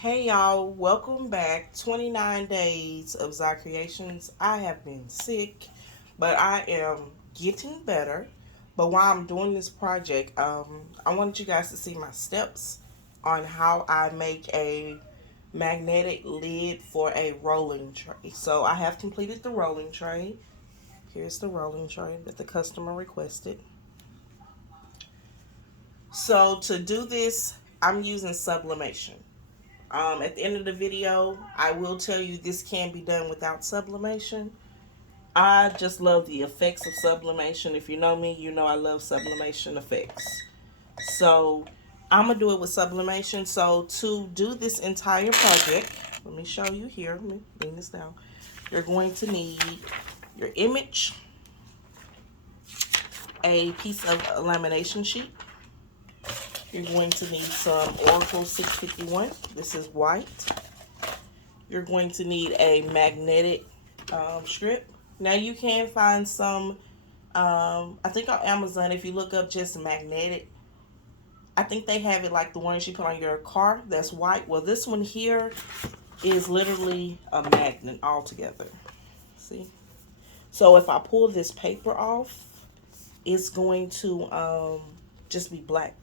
Hey y'all, welcome back. 29 days of Zikreations. I have been sick, but I am getting better. But while I'm doing this project, I wanted you guys to see my steps on how I make a magnetic lid for a rolling tray. So I have completed the rolling tray. Here's the rolling tray that the customer requested. So to do this, I'm using sublimation. At the end of the video, I will tell you this can be done without sublimation. I just love the effects of sublimation. If you know me, you know I love sublimation effects. So I'm going to do it with sublimation. So to do this entire project, let me show you here. Let me bring this down. You're going to need your image, a piece of lamination sheet. You're going to need some Oracle 651. This is white. You're going to need a magnetic strip. Now you can find some, I think on Amazon, if you look up just magnetic, I think they have it like the ones you put on your car that's white. Well, this one here is literally a magnet altogether. See? So if I pull this paper off, it's going to just be black,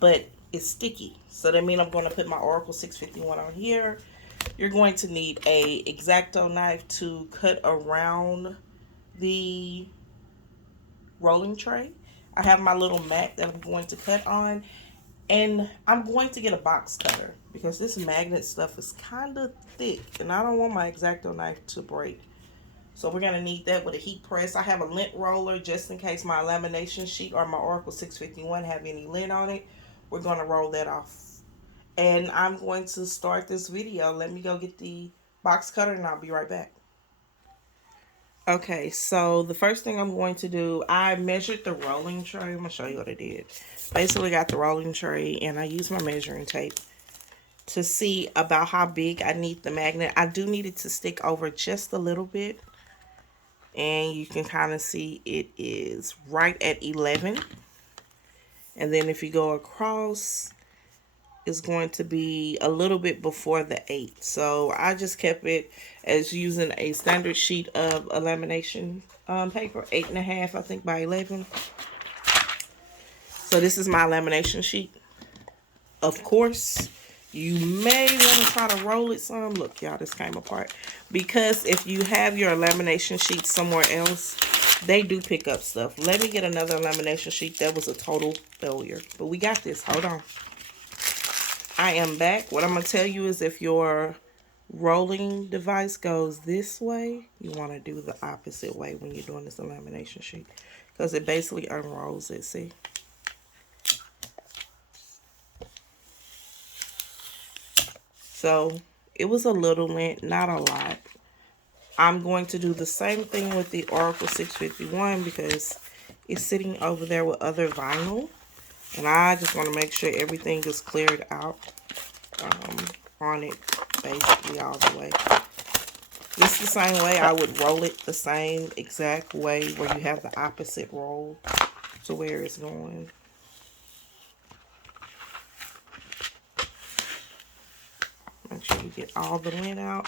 but it's sticky. So that means I'm going to put my Oracle 651 on here. You're going to need a X-Acto knife to cut around the rolling tray. I have my little mat that I'm going to cut on, and I'm going to get a box cutter because this magnet stuff is kind of thick and I don't want my X-Acto knife to break. So we're going to need that with a heat press. I have a lint roller just in case my lamination sheet or my Oracle 651 have any lint on it. We're going to roll that off. And I'm going to start this video. Let me go get the box cutter and I'll be right back. Okay, so the first thing I'm going to do, I measured the rolling tray. I'm going to show you what I did. Basically got the rolling tray and I used my measuring tape to see about how big I need the magnet. I do need it to stick over just a little bit. And you can kind of see it is right at 11. And then if you go across, is going to be a little bit before the 8. So I just kept it as using a standard sheet of a lamination paper, 8.5 I think by 11. So this is my lamination sheet. Of course, you may want to try to roll it some. Look, y'all, this came apart. Because if you have your lamination sheet somewhere else, they do pick up stuff. Let me get another lamination sheet. That was a total failure. But we got this. Hold on. I am back. What I'm going to tell you is if your rolling device goes this way, you want to do the opposite way when you're doing this lamination sheet. Because it basically unrolls it, see? So it was a little lint, not a lot. I'm going to do the same thing with the Oracle 651 because it's sitting over there with other vinyl. And I just want to make sure everything is cleared out on it basically all the way. This is the same way I would roll it, the same exact way where you have the opposite roll to where it's going. Make sure you get all the lint out.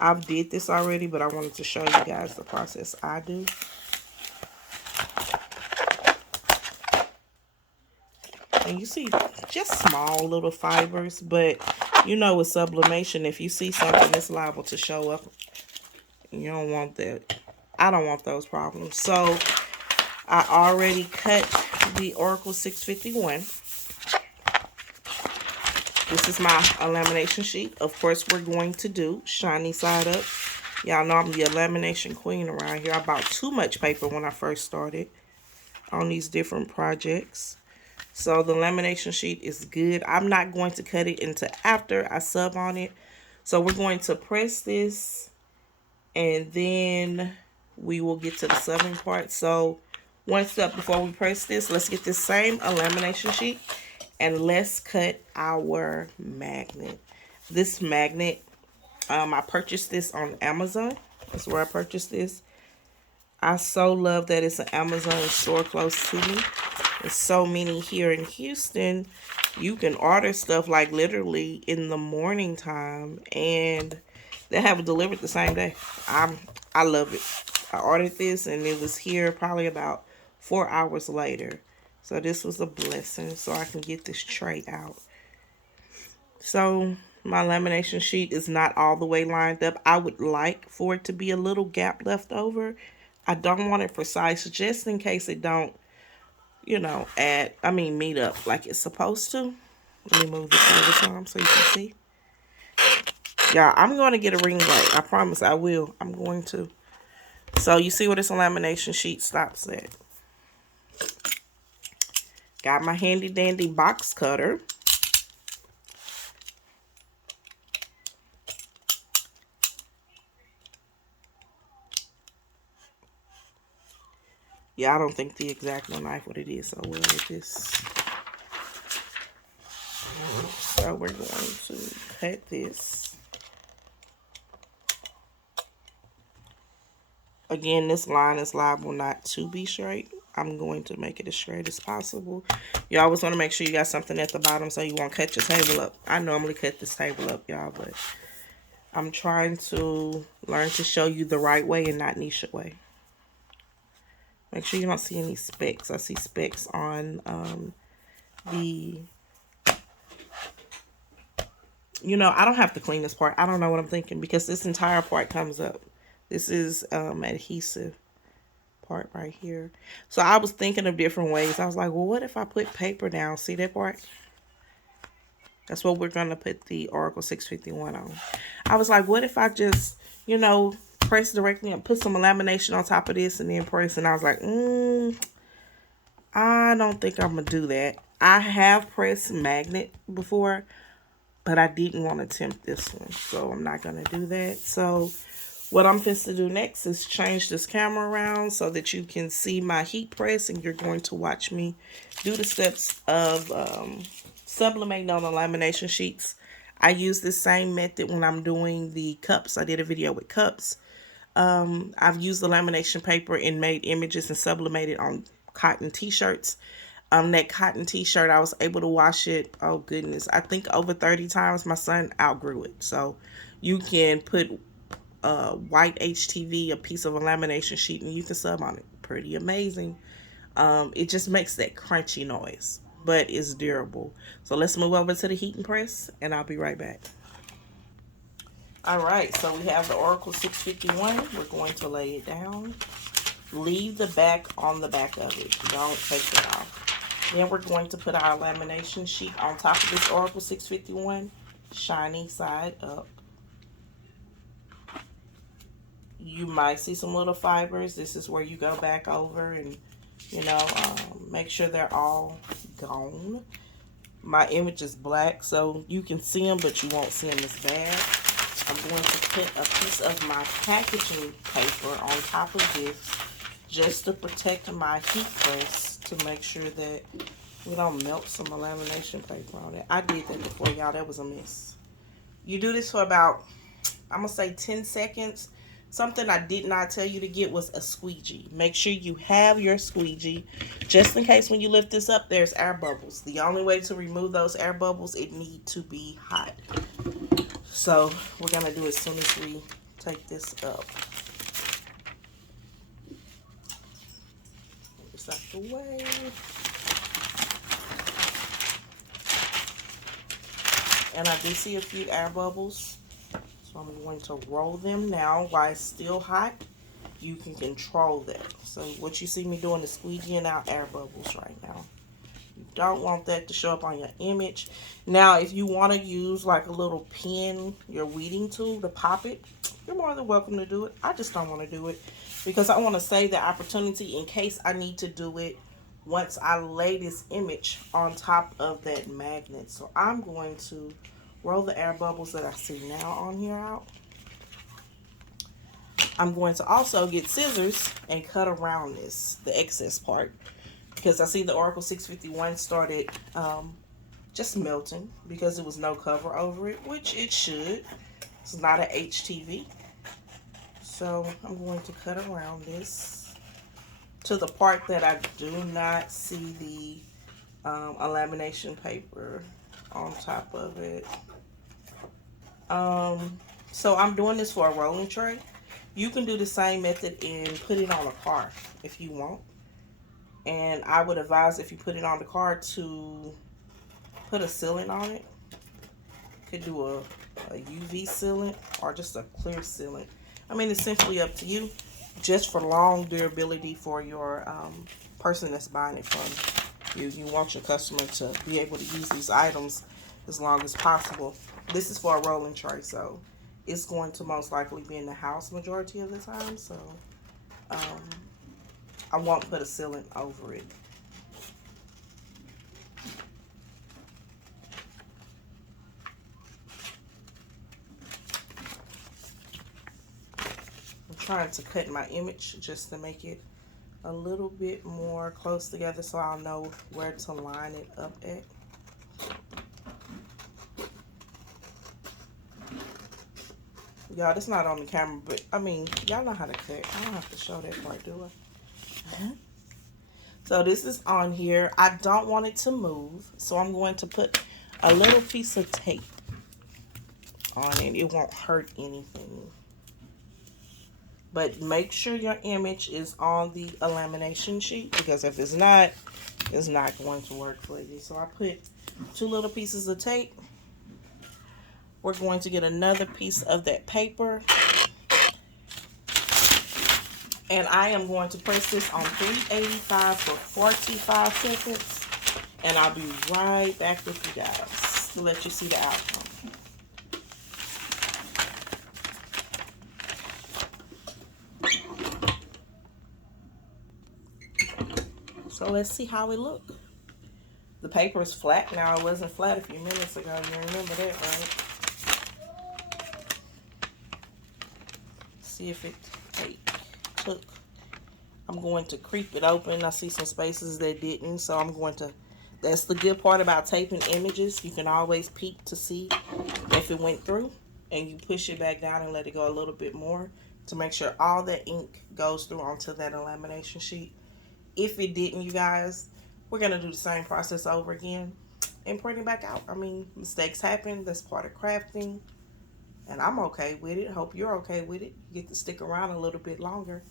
I've did this already, but I wanted to show you guys the process I do. And you see just small little fibers, but you know with sublimation, if you see something that's liable to show up, you don't want that. I don't want those problems. So I already cut the Oracle 651. This is my lamination sheet. Of course, we're going to do shiny side up. Y'all know I'm the lamination queen around here. I bought too much paper when I first started on these different projects. So the lamination sheet is good. I'm not going to cut it until after I sub on it. So we're going to press this and then we will get to the subbing part. So one step before we press this, let's get this same lamination sheet and let's cut our magnet. This magnet, I purchased this on Amazon. That's where I purchased this. I so love that it's an Amazon store close to me. There's so many here in Houston You can order stuff like literally in the morning time, and they have it delivered the same day. I love it. I ordered this and it was here probably about 4 hours later. So this was a blessing. So I can get this tray out. So my lamination sheet is not all the way lined up. I would like for it to be a little gap left over. I don't want it precise just in case it don't, meet up like it's supposed to. Let me move this over some so you can see. Yeah, I'm going to get a ring light. I promise I will. I'm going to. So you see where this lamination sheet stops at. Got my handy dandy box cutter. Yeah, I don't think the X-Acto knife what it is so well with this. So we're going to cut this. Again, this line is liable not to be straight. I'm going to make it as straight as possible. You always want to make sure you got something at the bottom so you won't cut your table up. I normally cut this table up, y'all, but I'm trying to learn to show you the right way and not niche way. Make sure you don't see any specks. I see specks on the... I don't have to clean this part. I don't know what I'm thinking because this entire part comes up. This is adhesive part right here. So I was thinking of different ways. I was like, well, what if I put paper down? See that part? That's what we're going to put the Oracle 651 on. I was like, what if I just, press directly and put some lamination on top of this and then press. And I was like, I don't think I'm going to do that. I have pressed magnet before, but I didn't want to attempt this one. So I'm not going to do that. So what I'm supposed to do next is change this camera around so that you can see my heat press, and you're going to watch me do the steps of sublimating on the lamination sheets. I use this same method when I'm doing the cups. I did a video with cups. I've used the lamination paper and made images and sublimated on cotton t-shirts. That cotton t-shirt, I was able to wash it, oh goodness, I think over 30 times. My son outgrew it. So you can put white HTV, a piece of a lamination sheet, and you can sub on it. Pretty amazing. It just makes that crunchy noise, but it's durable. So let's move over to the heat and press, and I'll be right back. All right, so we have the Oracle 651. We're going to lay it down. Leave the back on the back of it. Don't take it off. Then we're going to put our lamination sheet on top of this Oracle 651, shiny side up. You might see some little fibers. This is where you go back over and, make sure they're all gone. My image is black, so you can see them, but you won't see them as bad. I'm going to put a piece of my packaging paper on top of this just to protect my heat press to make sure that we don't melt some lamination paper on it. I did that before, y'all. That was a mess. You do this for about, I'm going to say 10 seconds. Something I did not tell you to get was a squeegee. Make sure you have your squeegee just in case when you lift this up, there's air bubbles. The only way to remove those air bubbles, it needs to be hot. So we're going to do it as soon as we take this up. Get this out the way. And I do see a few air bubbles. So I'm going to roll them now while it's still hot. You can control that. So what you see me doing is squeegeeing out air bubbles right now. You don't want that to show up on your image. Now, if you want to use like a little pin, your weeding tool to pop it, you're more than welcome to do it. I just don't want to do it because I want to save the opportunity in case I need to do it once I lay this image on top of that magnet. So I'm going to roll the air bubbles that I see now on here out. I'm going to also get scissors and cut around this, the excess part, because I see the Oracle 651 started just melting because there was no cover over it, which it should. It's not an HTV. So I'm going to cut around this to the part that I do not see a lamination paper on top of it. So I'm doing this for a rolling tray. You can do the same method and put it on a car if you want. And I would advise, if you put it on the car, to put a sealant on it. You could do a UV sealant or just a clear sealant. I mean, it's simply up to you. Just for long durability for your person that's buying it from you. You want your customer to be able to use these items as long as possible. This is for a rolling tray, so it's going to most likely be in the house majority of the time. So I won't put a sealant over it. I'm trying to cut my image just to make it a little bit more close together so I'll know where to line it up at. Y'all, this not on the camera, but I mean, y'all know how to cut. I don't have to show that part, do I? So this is on here. I don't want it to move, so I'm going to put a little piece of tape on it. It won't hurt anything. But make sure your image is on the lamination sheet, because if it's not going to work for you. So I put 2 little pieces of tape. We're going to get another piece of that paper. And I am going to press this on 385 for 45 seconds. And I'll be right back with you guys to let you see the outcome. So let's see how it looks. The paper is flat now. It wasn't flat a few minutes ago. You remember that, right? See if it took. I'm going to creep it open. I see some spaces that didn't, so I'm going to. That's the good part about taping images. You can always peek to see if it went through, and you push it back down and let it go a little bit more to make sure all that ink goes through onto that lamination sheet. If it didn't, you guys, we're going to do the same process over again and print it back out. I mean, mistakes happen. That's part of crafting. And I'm okay with it. Hope you're okay with it. You get to stick around a little bit longer.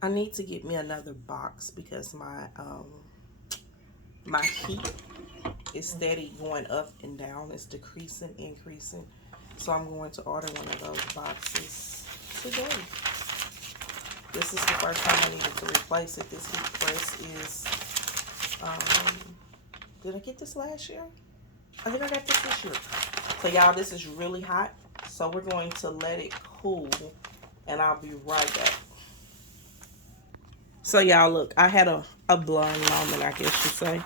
I need to get me another box because my heat is steady going up and down. It's decreasing, increasing. So I'm going to order one of those boxes today. This is the first time I needed to replace it. This heat press is, did I get this last year? I think I got this year. So y'all, this is really hot. So we're going to let it cool and I'll be right back. So y'all, look, I had a blown moment, I guess you say.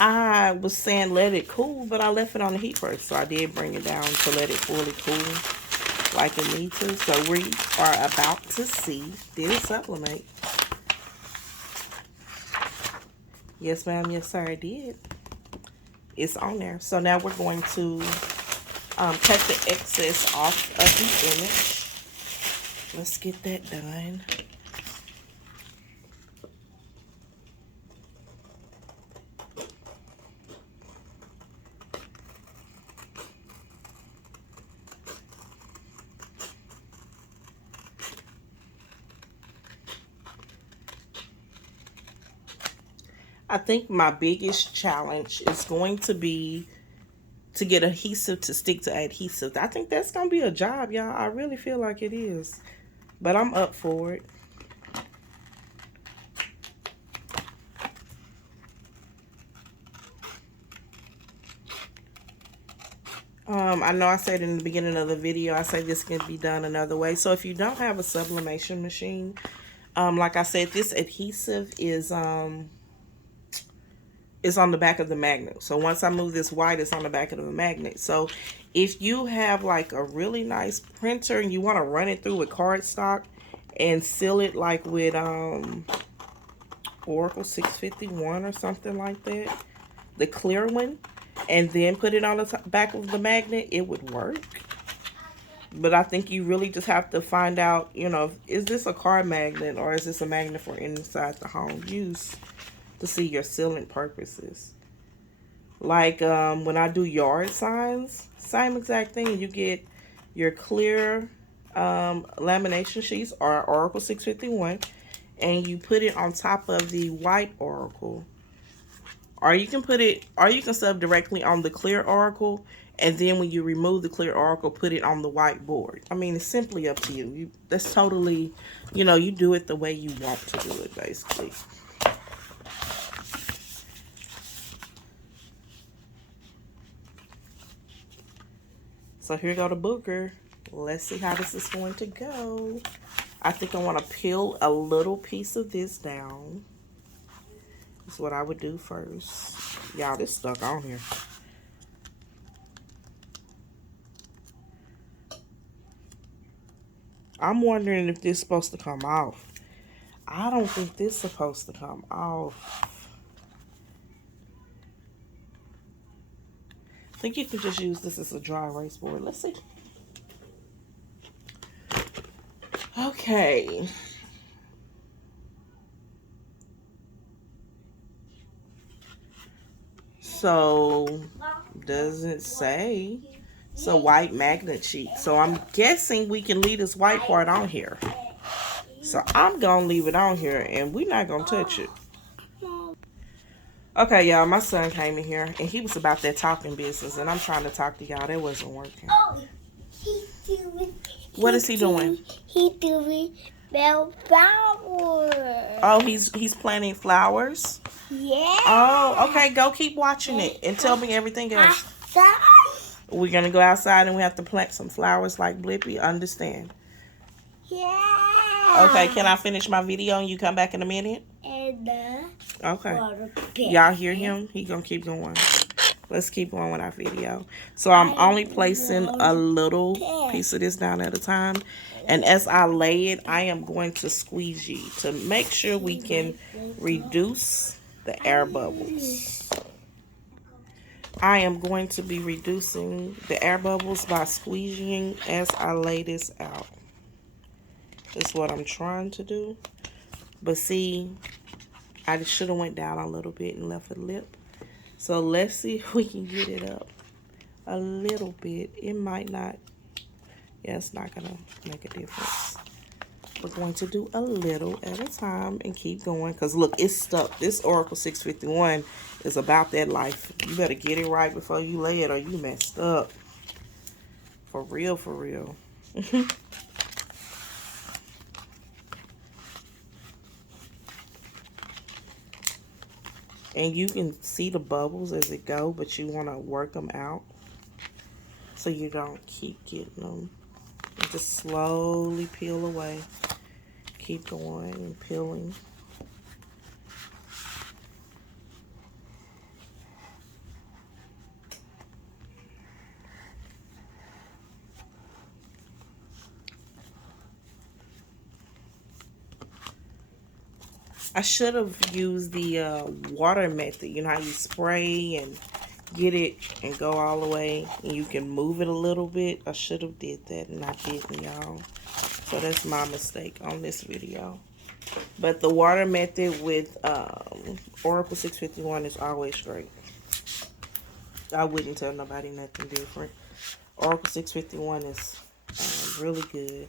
I was saying let it cool, but I left it on the heat press. So I did bring it down to let it fully cool like it needs to. So we are about to see, did it sublimate? Yes, ma'am. Yes, sir, it did. It's on there. So now we're going to cut the excess off of the image. Let's get that done. I think my biggest challenge is going to be to get adhesive to stick to adhesive. I think that's going to be a job, y'all. I really feel like it is. But I'm up for it. I know I said in the beginning of the video, I say this can be done another way. So if you don't have a sublimation machine, like I said, this adhesive is on the back of the magnet. So once I move this white, it's on the back of the magnet. So if you have like a really nice printer and you want to run it through with cardstock and seal it like with Oracle 651 or something like that, the clear one, and then put it on the back of the magnet, it would work. But I think you really just have to find out, you know, is this a car magnet or is this a magnet for inside the home use to see your sealing purposes. Like when I do yard signs, same exact thing. You get your clear lamination sheets or Oracle 651 and you put it on top of the white Oracle. Or you can put it, or you can sub directly on the clear Oracle, and then when you remove the clear Oracle, put it on the white board. I mean, it's simply up to you. That's totally, you know, you do it the way you want to do it, basically. So here go the booger. Let's see how this is going to go. I think I want to peel a little piece of this down. That's what I would do first. Y'all, this stuck on here. I'm wondering if this is supposed to come off. I don't think this is supposed to come off. I think you can just use this as a dry erase board. Let's see. Okay. So, doesn't say. It's a white magnet sheet. So, I'm guessing we can leave this white part on here. So, I'm going to leave it on here and we're not going to touch it. Okay, y'all, my son came in here and he was about that talking business and I'm trying to talk to y'all. That wasn't working. Oh, he's doing. What is he doing? He's doing flowers. Oh, he's planting flowers? Yeah. Oh, okay. Go keep watching it and tell me everything else. We're going to go outside and we have to plant some flowers like Blippi. Understand? Yeah. Okay, can I finish my video and you come back in a minute? And okay. Y'all hear him? He going to keep going. Let's keep going with our video. So I'm only placing a little piece of this down at a time. And as I lay it, I am going to squeegee to make sure we can reduce the air bubbles. I am going to be reducing the air bubbles by squeegeeing as I lay this out. That's what I'm trying to do. But see, I should have went down a little bit and left a lip. So let's see if we can get it up a little bit. It might not. Yeah, it's not going to make a difference. We're going to do a little at a time and keep going. Because look, it's stuck. This Oracle 651 is about that life. You better get it right before you lay it or you messed up. For real, for real. And you can see the bubbles as it go, but you want to work them out so you don't keep getting them. And just slowly peel away. Keep going and peeling. I should have used the water method. You know how you spray and get it and go all the way and you can move it a little bit. I should have did that and I didn't, y'all. So that's my mistake on this video. But the water method with Oracle 651 is always great. I wouldn't tell nobody nothing different. Oracle 651 is really good.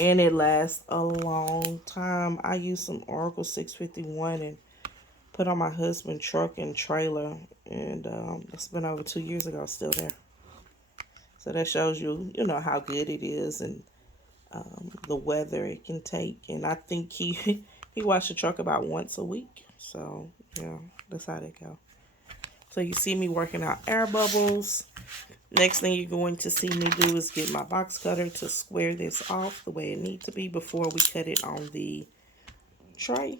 And it lasts a long time. I used some Oracle 651 and put on my husband's truck and trailer. And it's been over 2 years ago, still there. So that shows you, you know, how good it is and the weather it can take. And I think he washed the truck about once a week. So, yeah, that's how they go. So you see me working out air bubbles. Next thing you're going to see me do is get my box cutter to square this off the way it needs to be before we cut it on the tray.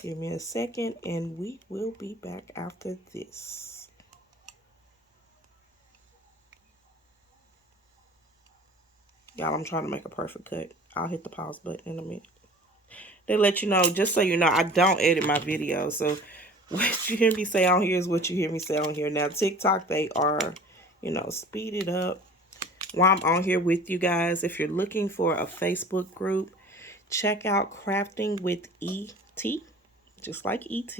Give me a second and we will be back after this. Y'all, I'm trying to make a perfect cut. I'll hit the pause button in a minute. They let you know, just so you know, I don't edit my videos. So What you hear me say on here is what you hear me say on here. Now, TikTok, they are, speed it up. While I'm on here with you guys, if you're looking for a Facebook group, check out Crafting with ET, just like ET.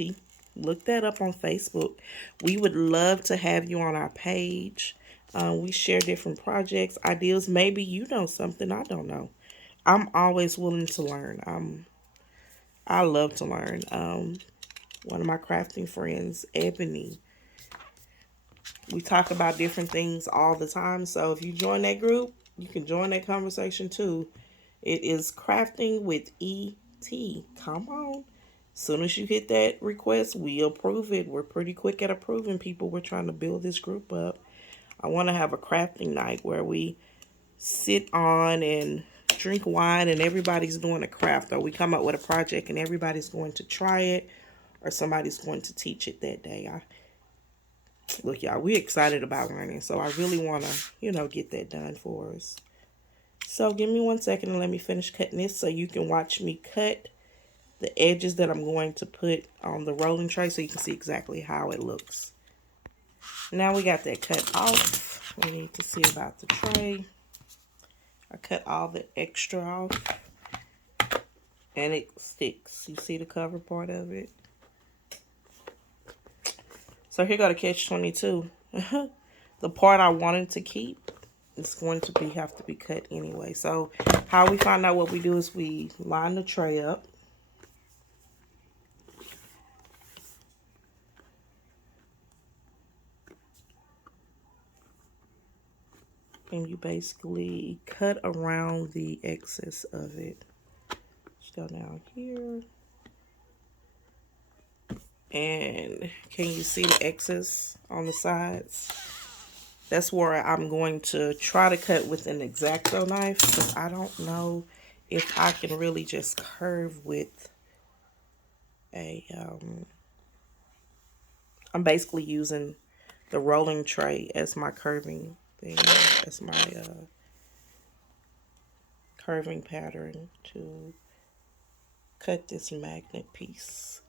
Look that up on Facebook. We would love to have you on our page. We share different projects, ideas. Maybe you know something I don't know. I'm always willing to learn. I love to learn. One of my crafting friends, Ebony, we talk about different things all the time. So if you join that group, you can join that conversation too. It is Crafting with ET. Come on. Soon as you hit that request, we approve it. We're pretty quick at approving people. We're trying to build this group up. I want to have a crafting night where we sit on and drink wine and everybody's doing a craft, or we come up with a project and everybody's going to try it, or somebody's going to teach it that day. Look, y'all, we're excited about learning, so I really want to, get that done for us. So give me 1 second and let me finish cutting this so you can watch me cut the edges that I'm going to put on the rolling tray so you can see exactly how it looks. Now we got that cut off. We need to see about the tray. I cut all the extra off and it sticks. You see the cover part of it? So here go the catch-22. The part I wanted to keep is going to have to be cut anyway. So how we find out what we do is we line the tray up. And you basically cut around the excess of it. Just go down here. And can you see the excess on the sides? That's where I'm going to try to cut with an X-Acto knife, because I don't know if I can really just curve with a, I'm basically using the rolling tray as my curving thing, as my curving pattern to cut this magnet piece.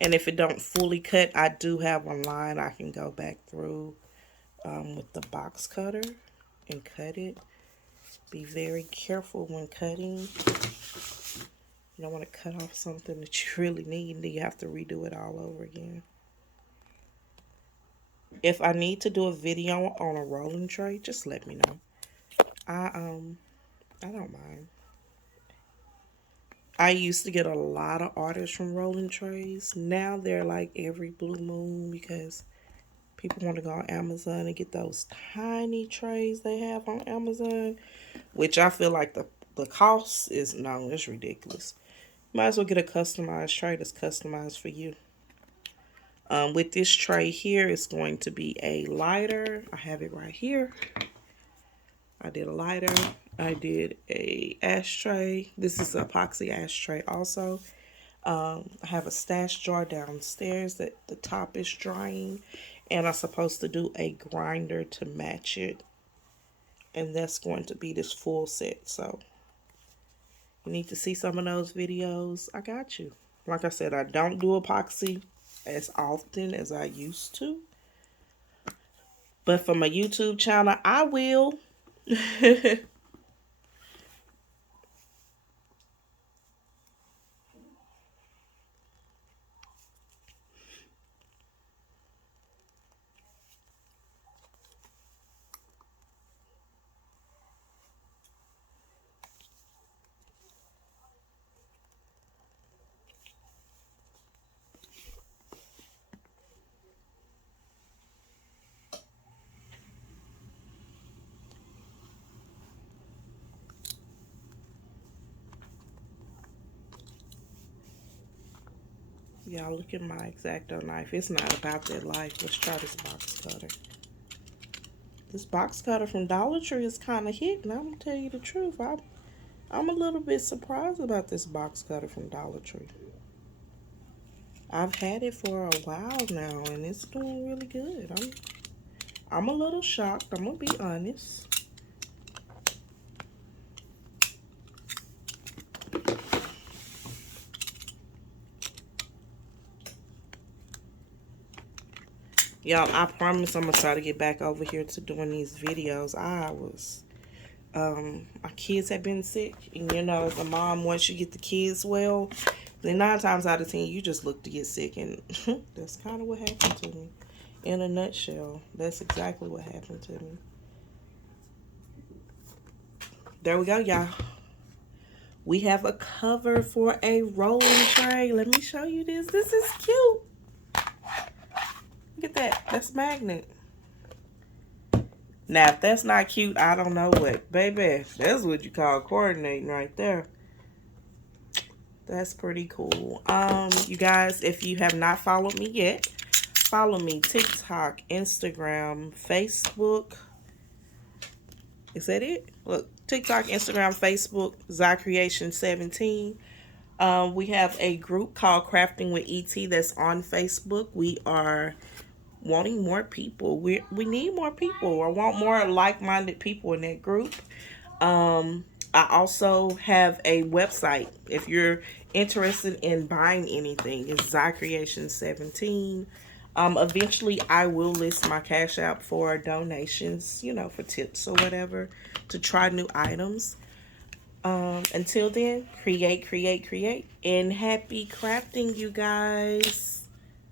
And if it don't fully cut, I do have a line I can go back through with the box cutter and cut it. Be very careful when cutting. You don't want to cut off something that you really need, and then you have to redo it all over again. If I need to do a video on a rolling tray, just let me know. I don't mind. I used to get a lot of orders from rolling trays. Now they're like every blue moon because people want to go on Amazon and get those tiny trays they have on Amazon, which I feel like the cost is, no, it's ridiculous. Might as well get a customized tray that's customized for you. With this tray here, it's going to be a lighter. I have it right here. I did a lighter. I did a ashtray. This is an epoxy ashtray also. I have a stash jar downstairs that the top is drying. And I'm supposed to do a grinder to match it. And that's going to be this full set. So you need to see some of those videos. I got you. Like I said, I don't do epoxy as often as I used to. But for my YouTube channel, I will. Y'all, look at my X-Acto knife. It's not about that life. Let's try this box cutter. This box cutter from Dollar Tree is kind of hitting. I'm going to tell you the truth. I'm a little bit surprised about this box cutter from Dollar Tree. I've had it for a while now, and it's doing really good. I'm a little shocked. I'm going to be honest. Y'all, I promise I'm gonna try to get back over here to doing these videos. My kids have been sick, and you know, as a mom, once you get the kids well, then 9 times out of 10, you just look to get sick, and that's kind of what happened to me. In a nutshell, that's exactly what happened to me. There we go, y'all. We have a cover for a rolling tray. Let me show you this. This is cute. Look at that. That's magnet. Now, if that's not cute, I don't know what. Baby, that's what you call coordinating right there. That's pretty cool. You guys, if you have not followed me yet, follow me. TikTok, Instagram, Facebook. Is that it? Look, TikTok, Instagram, Facebook, Zikreations17. We have a group called Crafting with ET that's on Facebook. We are wanting more people. We need more people. I want more like-minded people in that group. I also have a website. If you're interested in buying anything, it's Zikreations17. Eventually, I will list my Cash App for donations, you know, for tips or whatever, to try new items. Until then, create, and happy crafting, you guys.